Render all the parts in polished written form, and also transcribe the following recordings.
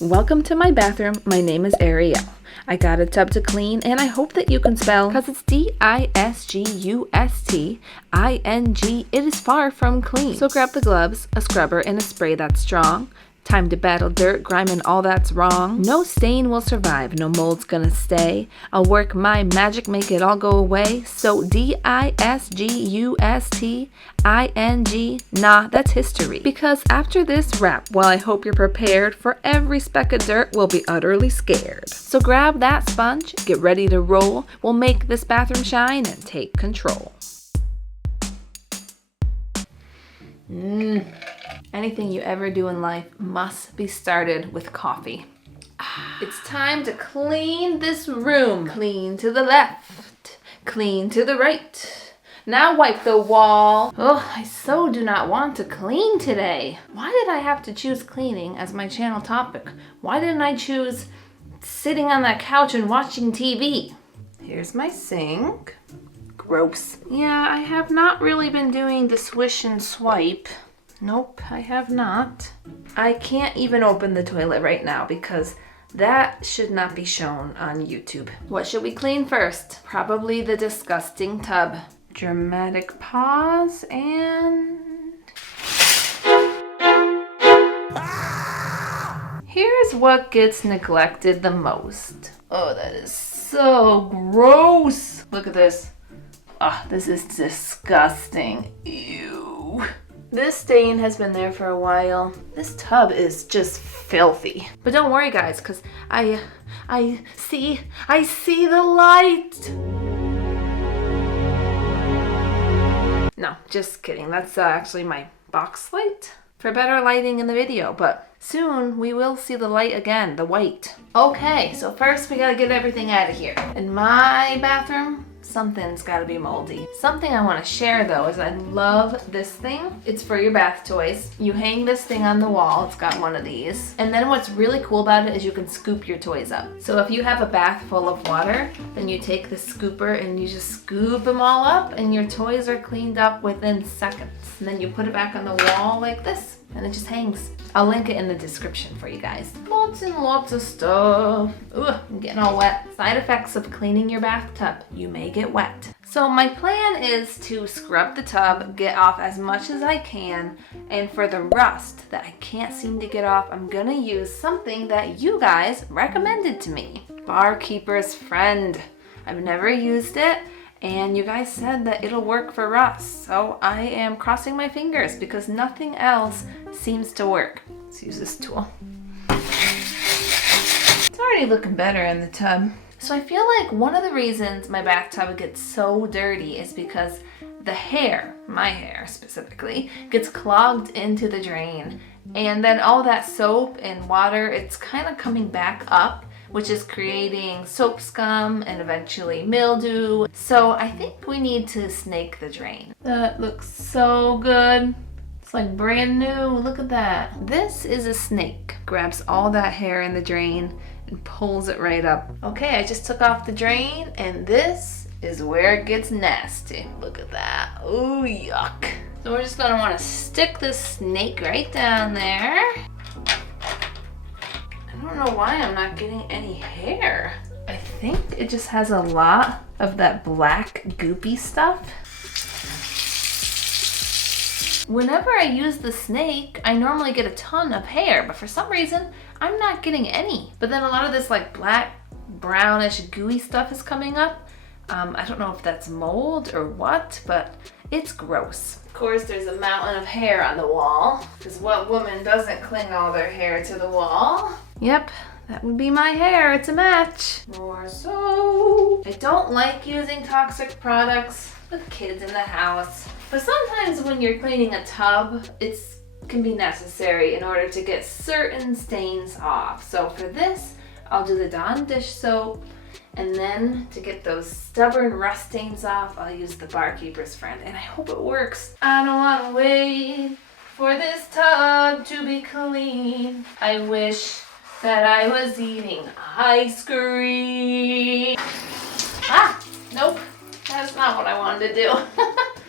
Welcome to my bathroom. My name is Ariel. I got a tub to clean and I hope that you can spell because it's D-I-S-G-U-S-T-I-N-G. It is far from clean. So grab the gloves, a scrubber, and a spray that's strong. Time to battle dirt, grime, and all that's wrong. No stain will survive, no mold's gonna stay. I'll work my magic, make it all go away. So D-I-S-G-U-S-T-I-N-G, nah, that's history. Because after this rap, while I hope you're prepared, for every speck of dirt will be utterly scared. So grab that sponge, get ready to roll. We'll make this bathroom shine and take control. Anything you ever do in life must be started with coffee. It's time to clean this room. Clean to the left, clean to the right. Now wipe the wall. Oh, I so do not want to clean today. Why did I have to choose cleaning as my channel topic? Why didn't I choose sitting on that couch and watching TV? Here's my sink. Gross. Yeah, I have not really been doing the swish and swipe. Nope, I have not. I can't even open the toilet right now because that should not be shown on YouTube. What should we clean first? Probably the disgusting tub. Dramatic pause and... Here's what gets neglected the most. Oh, that is so gross. Look at this. Oh, this is disgusting. Ew. This stain has been there for a while. This tub is just filthy. But don't worry guys, because I see the light. No, just kidding. That's actually my box light for better lighting in the video, but soon we will see the light again, the white. Okay, so first we gotta get everything out of here. In my bathroom, something's gotta be moldy. Something I wanna share though is I love this thing. It's for your bath toys. You hang this thing on the wall. It's got one of these. And then what's really cool about it is you can scoop your toys up. So if you have a bath full of water, then you take the scooper and you just scoop them all up and your toys are cleaned up within seconds. And then you put it back on the wall like this and it just hangs. I'll link it in the description for you guys. Lots and lots of stuff. Ooh, I'm getting all wet. Side effects of cleaning your bathtub. You may get wet. So my plan is to scrub the tub, get off as much as I can, and for the rust that I can't seem to get off, I'm gonna use something that you guys recommended to me. Barkeeper's Friend. I've never used it, and you guys said that it'll work for rust. So I am crossing my fingers because nothing else seems to work. Let's use this tool. It's already looking better in the tub. So I feel like one of the reasons my bathtub gets so dirty is because the hair, my hair specifically, gets clogged into the drain. And then all that soap and water, it's kind of coming back up, which is creating soap scum and eventually mildew. So I think we need to snake the drain. That looks so good. It's like brand new. Look at that. This is a snake. Grabs all that hair in the drain and pulls it right up. Okay, I just took off the drain and this is where it gets nasty. Look at that. Ooh, yuck. So we're just gonna wanna stick this snake right down there. I don't know why I'm not getting any hair. I think it just has a lot of that black goopy stuff. Whenever I use the snake, I normally get a ton of hair, but for some reason, I'm not getting any. But then a lot of this like black, brownish, gooey stuff is coming up. I don't know if that's mold or what, but it's gross. Of course, there's a mountain of hair on the wall, because what woman doesn't cling all their hair to the wall? Yep, that would be my hair. It's a match. More soap. I don't like using toxic products with kids in the house. But sometimes when you're cleaning a tub, it can be necessary in order to get certain stains off. So for this, I'll do the Dawn dish soap. And then to get those stubborn rust stains off, I'll use the Barkeeper's Friend. And I hope it works. I don't want to wait for this tub to be clean. I wish that I was eating ice cream. Ah, nope. That's not what I wanted to do.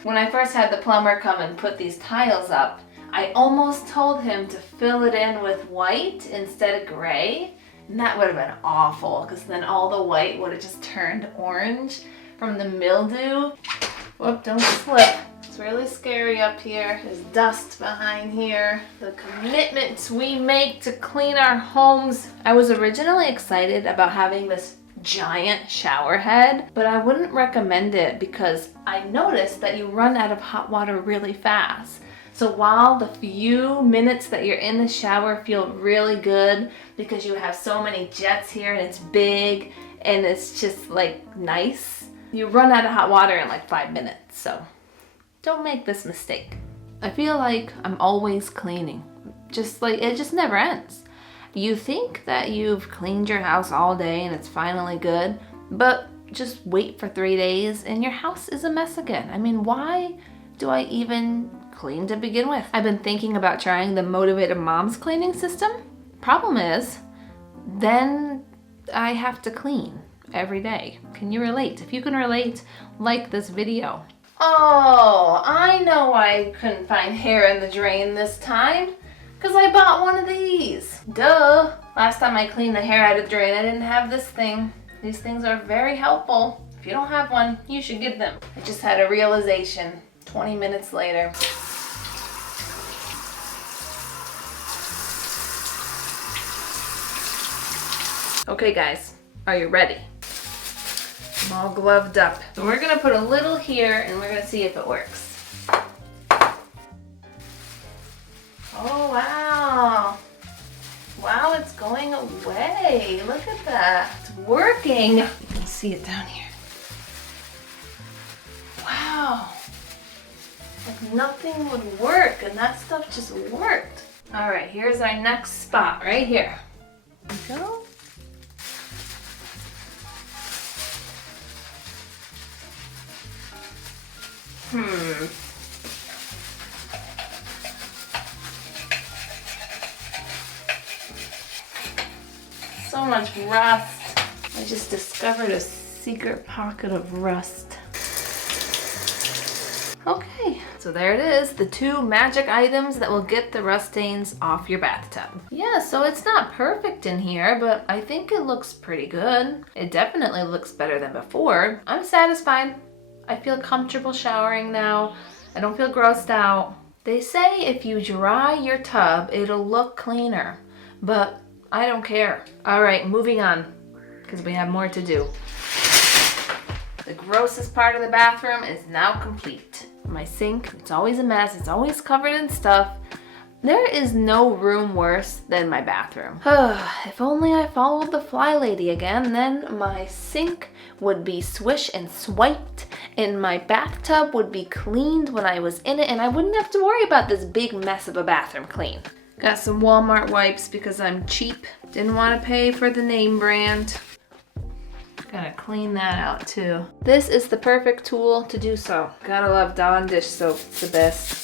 When I first had the plumber come and put these tiles up, I almost told him to fill it in with white insteed of gray, and that would have been awful because then all the white would have just turned orange from the mildew. Whoop, don't slip. It's really scary up here. There's dust behind here. The commitments we make to clean our homes. I was originally excited about having this giant shower head, but I wouldn't recommend it because I noticed that you run out of hot water really fast. So while the few minutes that you're in the shower feel really good because you have so many jets here and it's big and it's just like nice, you run out of hot water in like 5 minutes. So don't make this mistake. I feel like I'm always cleaning. Just like it just never ends. You think that you've cleaned your house all day and it's finally good, but just wait for 3 days and your house is a mess again. I mean, why do I even clean to begin with? I've been thinking about trying the Motivated Moms cleaning system. Problem is, then I have to clean every day. Can you relate? If you can relate, like this video. Oh, I know why I couldn't find hair in the drain this time. Because I bought one of these. Duh. Last time I cleaned the hair out of the drain, I didn't have this thing. These things are very helpful. If you don't have one, you should get them. I just had a realization 20 minutes later. Okay guys, are you ready? I'm all gloved up. So we're gonna put a little here and we're gonna see if it works. Oh wow. Wow, it's going away. Look at that. It's working. You can see it down here. Wow. Like nothing would work and that stuff just worked. All right, here's our next spot right here. There we go. So much rust. I just discovered a secret pocket of rust. Okay, so there it is, the 2 magic items that will get the rust stains off your bathtub. Yeah, so it's not perfect in here, but I think it looks pretty good. It definitely looks better than before. I'm satisfied. I feel comfortable showering now. I don't feel grossed out. They say if you dry your tub, it'll look cleaner, but I don't care. All right, moving on, because we have more to do. The grossest part of the bathroom is now complete. My sink, it's always a mess. It's always covered in stuff. There is no room worse than my bathroom. If only I followed the fly lady again, then my sink would be swish and swiped and my bathtub would be cleaned when I was in it and I wouldn't have to worry about this big mess of a bathroom clean. Got some Walmart wipes because I'm cheap. Didn't want to pay for the name brand. Gotta clean that out too. This is the perfect tool to do so. Gotta love Dawn dish soap, it's the best.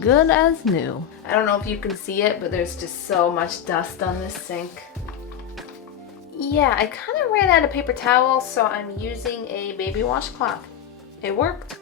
Good as new. I don't know if you can see it, but there's just so much dust on this sink. Yeah, I kind of ran out of paper towels, so I'm using a baby washcloth. It worked.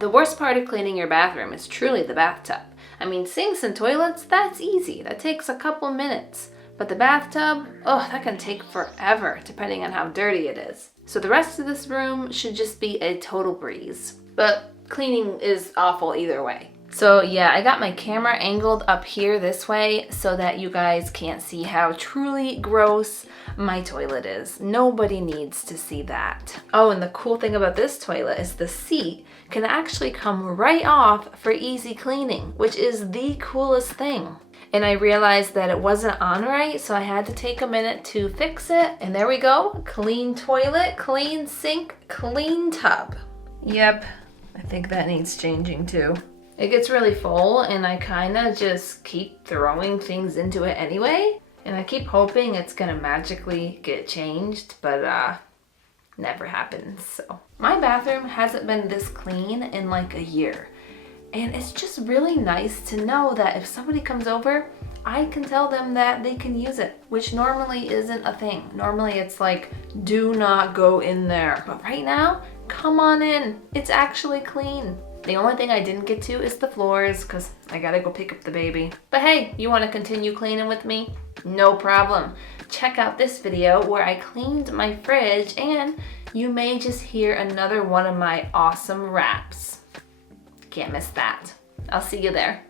The worst part of cleaning your bathroom is truly the bathtub. I mean, sinks and toilets, that's easy. That takes a couple minutes. But the bathtub, oh, that can take forever, depending on how dirty it is. So the rest of this room should just be a total breeze. But cleaning is awful either way. So yeah, I got my camera angled up here this way so that you guys can't see how truly gross my toilet is. Nobody needs to see that. Oh, and the cool thing about this toilet is the seat can actually come right off for easy cleaning, which is the coolest thing. And I realized that it wasn't on right, so I had to take a minute to fix it. And there we go, clean toilet, clean sink, clean tub. Yep, I think that needs changing too. It gets really full and I kind of just keep throwing things into it anyway. And I keep hoping it's gonna magically get changed, but never happens, so. My bathroom hasn't been this clean in like a year. And it's just really nice to know that if somebody comes over, I can tell them that they can use it, which normally isn't a thing. Normally it's like, do not go in there. But right now, come on in. It's actually clean. The only thing I didn't get to is the floors because I gotta go pick up the baby. But hey, you wanna continue cleaning with me? No problem. Check out this video where I cleaned my fridge and you may just hear another one of my awesome wraps. Can't miss that. I'll see you there.